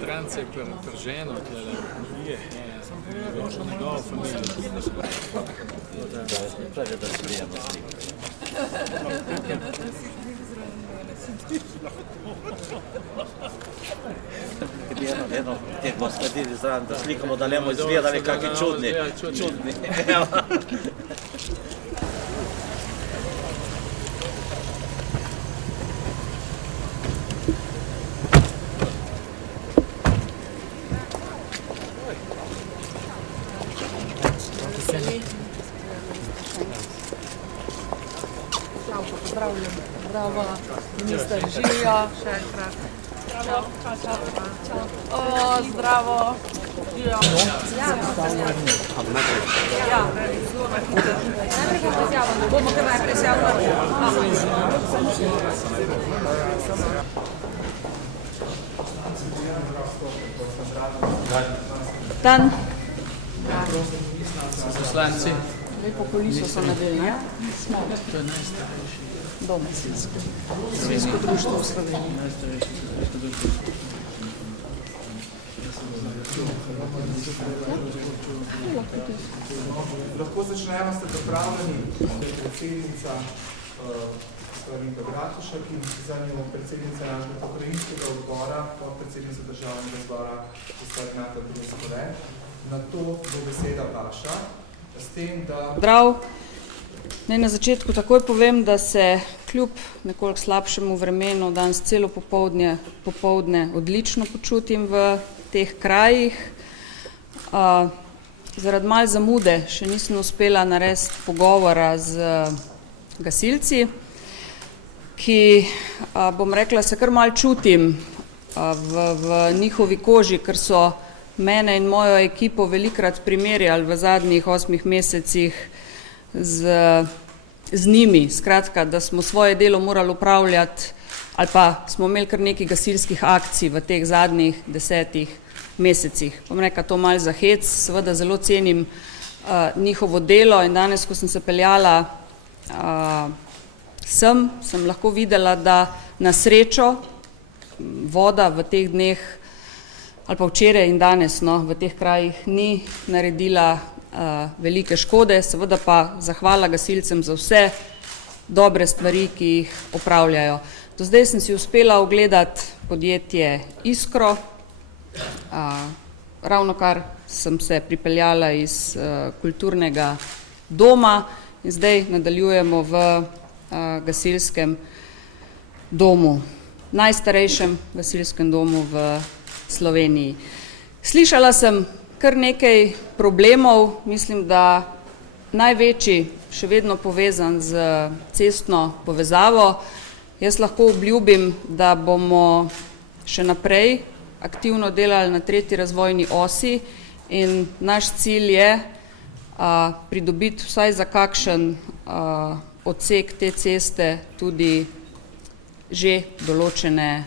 Trance prženo, njegovo familijo. Pravi, da se vijemo sliko. Eno, teh bomo sledili zraven, da slikamo, da ne bomo izgledali kakšni čudni. Pozdravljam. Bravo, minister Živijo, še enkrat. Bravo, čau. O, zdravo. Živijo. Ja, najprej bomo izjavili. Bomo kar najprej izjavili. Dan. Poslanci. Lepo koliso so nadeli, ja? Smo. To je najstarejši. Dom Svinsko društvo v Sloveniji. Lahko začnemo, ste pripravljeni, predsednica Slovenka Bratušek in za njo predsednica našega pokrajinskega odbora, predsednica državnega zbora, Renata Brus-Kole. Na to bo beseda vaša, s tem, da... Zdrav. Naj na začetku takoj povem, da se kljub nekoliko slabšemu vremenu danes celo popoldne odlično počutim v teh krajih. Zaradi malo zamude še nisem uspela narediti pogovora z gasilci, ki, bom rekla, se kar malo čutim v njihovi koži, ker so mene in mojo ekipo velikokrat primerjali v zadnjih 8 mesecih z njimi. Skratka, da smo svoje delo morali upravljati ali pa smo imeli kar nekaj gasilskih akcij v teh zadnjih 10 mesecih. Bom rekla to malo za hec, seveda zelo cenim njihovo delo in danes, ko sem se peljala sem lahko videla, da na srečo voda v teh dneh ali pa včeraj in danes v teh krajih ni naredila velike škode, seveda pa zahvala gasilcem za vse dobre stvari, ki jih opravljajo. Do zdaj sem si uspela ogledati podjetje Iskro, ravnokar sem se pripeljala iz kulturnega doma in zdaj nadaljujemo v gasilskem domu, najstarejšem gasilskem domu v Sloveniji. Slišala sem kar nekaj problemov, mislim, da največji še vedno povezan z cestno povezavo. Jaz lahko obljubim, da bomo še naprej aktivno delali na 3. razvojni osi in naš cilj je pridobiti vsaj za kakšen odsek te ceste tudi že določene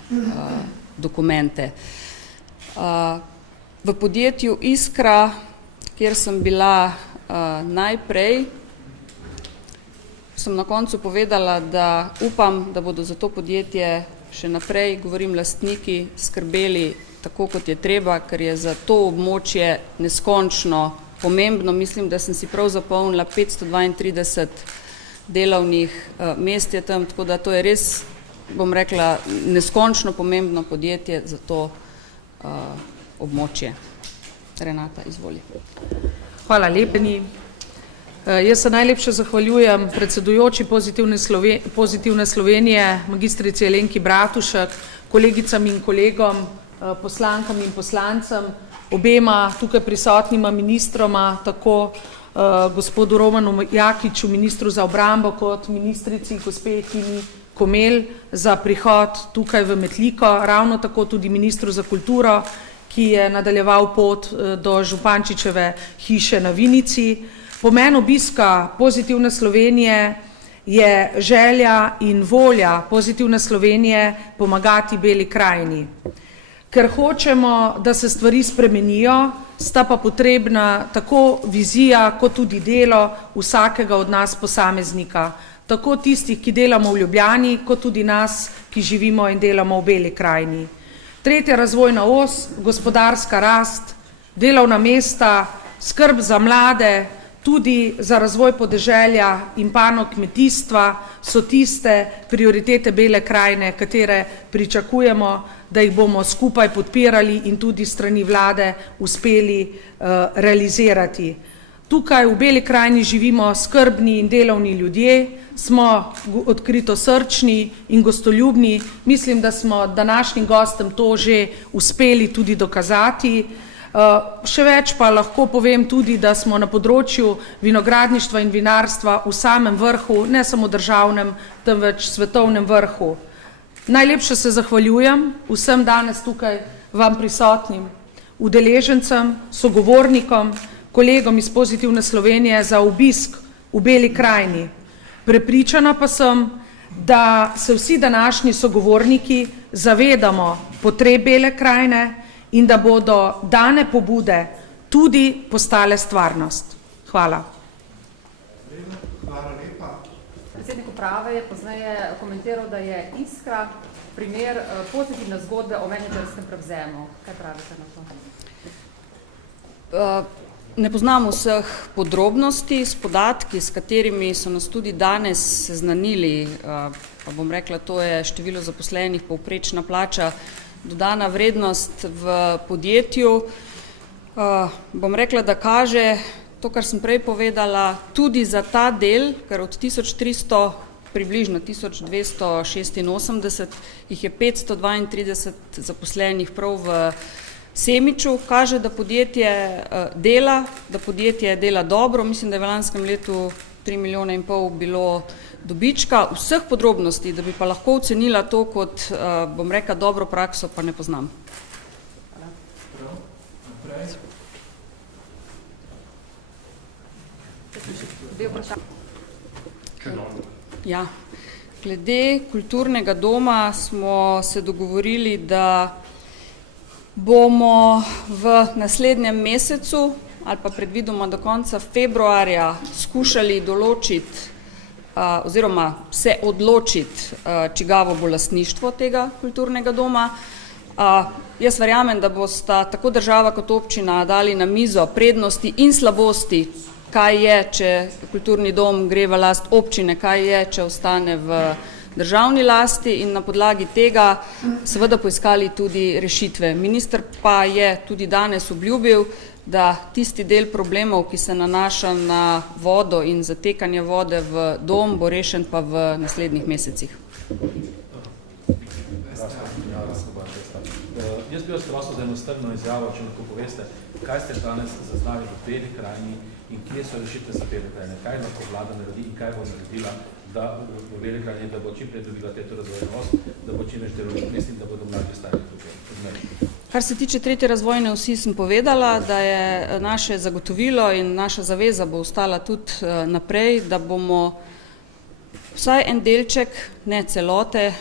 dokumente. V podjetju Iskra, kjer sem bila najprej, sem na koncu povedala, da upam, da bodo za to podjetje še naprej, govorim lastniki, skrbeli tako, kot je treba, ker je za to območje neskončno pomembno. Mislim, da sem si prav zapomnila 532 delovnih mest je tam, tako da to je res, bom rekla, neskončno pomembno podjetje za to območje. Renata, izvoli. Hvala lepeni. Jaz se najlepše zahvaljujem predsedujoči Pozitivne Slovenije, magistrici Alenki Bratušek, kolegicam in kolegom, poslankam in poslancem, obema tukaj prisotnima ministroma, tako gospodu Romanu Jakiču, ministru za obrambo, kot ministrici gospe Tini Komel za prihod tukaj v Metliko, ravno tako tudi ministru za kulturo, ki je nadaljeval pot do Župančičeve hiše na Vinici. Pomen obiska Pozitivne Slovenije je želja in volja Pozitivne Slovenije pomagati Beli krajini. Ker hočemo, da se stvari spremenijo, sta pa potrebna tako vizija, kot tudi delo vsakega od nas posameznika. tako tistih, ki delamo v Ljubljani, kot tudi nas, ki živimo in delamo v Beli krajini. Tretja razvojna os, gospodarska rast, delovna mesta, skrb za mlade, tudi za razvoj podeželja in panog kmetijstva so tiste prioritete Bele krajine, katere pričakujemo, da jih bomo skupaj podpirali in tudi strani vlade uspeli realizirati. Tukaj v Beli krajini živimo skrbni in delovni ljudje, smo odkritosrčni in gostoljubni. Mislim, da smo današnjim gostom to že uspeli tudi dokazati. Še več pa lahko povem tudi, da smo na področju vinogradništva in vinarstva v samem vrhu, ne samo državnem, temveč svetovnem vrhu. Najlepše se zahvaljujem vsem danes tukaj vam prisotnim udeležencem, sogovornikom, kolegom iz Pozitivne Slovenije za obisk v Beli krajini. Prepričana pa sem, da se vsi današnji sogovorniki zavedamo potreb Bele krajine in da bodo dane pobude tudi postale stvarnost. Hvala. Hvala lepa. Predsednik uprave je pozneje komentiral, da je Iskra primer pozitivne zgodbe o menedžerskem prevzemu. Kaj pravite na to? Ne poznam vseh podrobnosti s podatki, s katerimi so nas tudi danes seznanili, pa bom rekla, to je število zaposlenih, povprečna plača, dodana vrednost v podjetju. Bom rekla, da kaže to, kar sem prej povedala, tudi za ta del, ker od 1300, približno 1286, jih je 532 zaposlenih prav v Semiču, kaže, da podjetje dela dobro. Mislim, da je v lanskem letu 3,5 milijona bilo dobička. Vseh podrobnosti, da bi pa lahko ocenila to kot, bom rekla, dobro prakso, pa ne poznam. Ja, glede kulturnega doma smo se dogovorili, da bomo v naslednjem mesecu ali pa predvidoma do konca februarja skušali določiti oziroma se odločiti, čigavo bo lastništvo tega kulturnega doma. Jaz verjamem, da bosta tako država kot občina dali na mizo prednosti in slabosti, kaj je, če kulturni dom gre v last občine, kaj je, če ostane v državni lasti, in na podlagi tega seveda poiskali tudi rešitve. Minister pa je tudi danes obljubil, da tisti del problemov, ki se nanaša na vodo in zatekanje vode v dom, bo rešen pa v naslednjih mesecih. Jaz bi vas prosil za enostavno izjavo, če lahko poveste, kaj ste danes zaznali v Beli krajini in kje so rešitve za Bele krajine, kaj lahko vlada naredi in kaj bo naredila, da v Beli krajini, da bo čim prej dobila tretjo razvojno os, da bo čim več delovnih mest in da bodo mladi ostali tukaj. Kar se tiče tretje razvojne osi, sem povedala, da je naše zagotovilo in naša zaveza bo ostala tudi naprej, da bomo vsaj en delček, ne celote,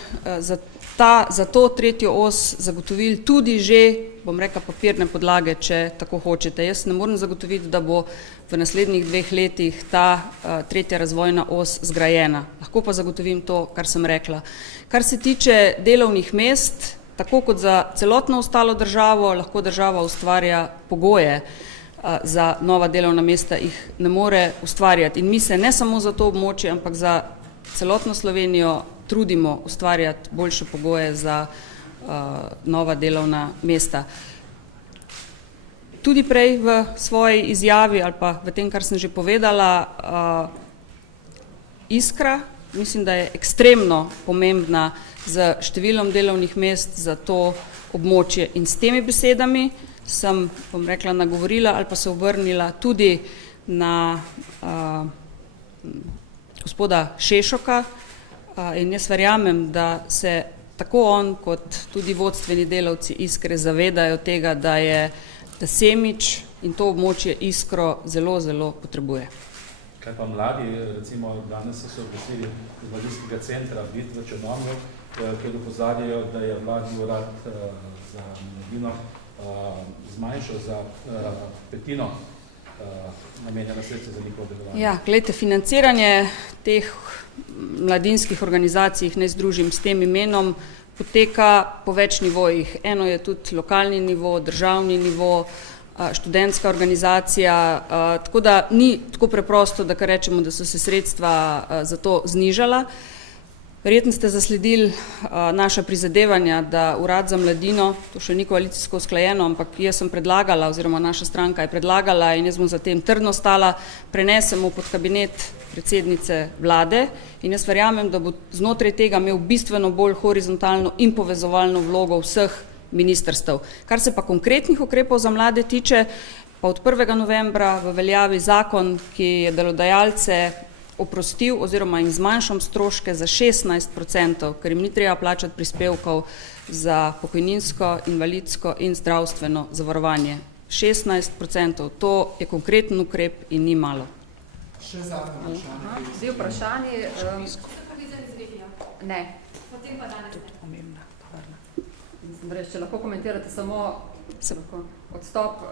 za to tretjo os zagotovili tudi že, bom rekla, papirne podlage, če tako hočete. Jaz ne morem zagotoviti, da bo v naslednjih 2 letih ta tretja razvojna os zgrajena. Lahko pa zagotovim to, kar sem rekla. Kar se tiče delovnih mest, tako kot za celotno ostalo državo, lahko država ustvarja pogoje za nova delovna mesta, jih ne more ustvarjati. In mi se ne samo za to območje, ampak za celotno Slovenijo trudimo ustvarjati boljše pogoje za nova delovna mesta. Tudi prej v svoji izjavi ali pa v tem, kar sem že povedala, Iskra, mislim, da je ekstremno pomembna z številom delovnih mest za to območje. In s temi besedami sem, bom rekla, nagovorila ali pa se obrnila tudi na gospoda Šešoka, in jaz verjamem, da se tako on kot tudi vodstveni delavci Iskre zavedajo tega, da Semič in to območje Iskro zelo, zelo potrebuje. Kaj pa mladi, recimo danes so se oglasili iz mladinskega centra BIT v Črnomlju, kjer opozarjajo, da je vladni urad za mladino zmanjšal za petino namenjena sredstva za njihovo delovanje? Ja, gledajte, financiranje teh mladinskih organizacij, ne združim s tem imenom, poteka po več nivojih. Eno je tudi lokalni nivo, državni nivo, študentska organizacija, tako da ni tako preprosto, da kar rečemo, da so se sredstva za to znižala. Verjetno ste zasledili naša prizadevanja, da Urad za mladino, to še ni koalicijsko usklajeno, ampak jaz sem predlagala, oziroma naša stranka je predlagala in jaz bom za tem trdno stala, prenesemo pod kabinet predsednice vlade in jaz verjamem, da bo znotraj tega imel bistveno bolj horizontalno in povezovalno vlogo vseh ministrstev. Kar se pa konkretnih ukrepov za mlade tiče, pa od 1. novembra v veljavi zakon, ki je delodajalce oprostil oziroma jim zmanjšal stroške za 16%, ker jim ni treba plačati prispevkov za pokojninsko, invalidsko in zdravstveno zavarovanje. 16%, to je konkreten ukrep in ni malo. Še zadnje vprašanje. Dve vprašanji. Ne. Če lahko komentirate samo odstop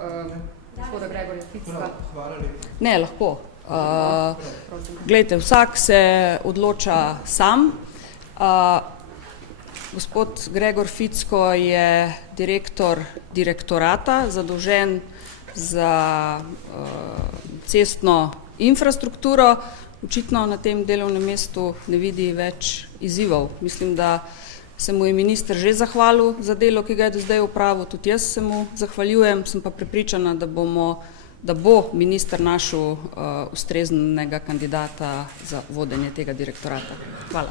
gospoda Gregorja Ficka. Hvala lepa. Ne, lahko. Glejte, vsak se odloča sam. Gospod Gregor Ficko je direktor direktorata, zadolžen za cestno infrastrukturo. Očitno na tem delovnem mestu ne vidi več izzivov. Mislim, da se mu je minister že zahvalil za delo, ki ga je do zdaj opravil, tudi jaz se mu zahvaljujem, sem pa prepričana, da bo minister našel ustreznega kandidata za vodenje tega direktorata. Hvala.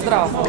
Zdravo.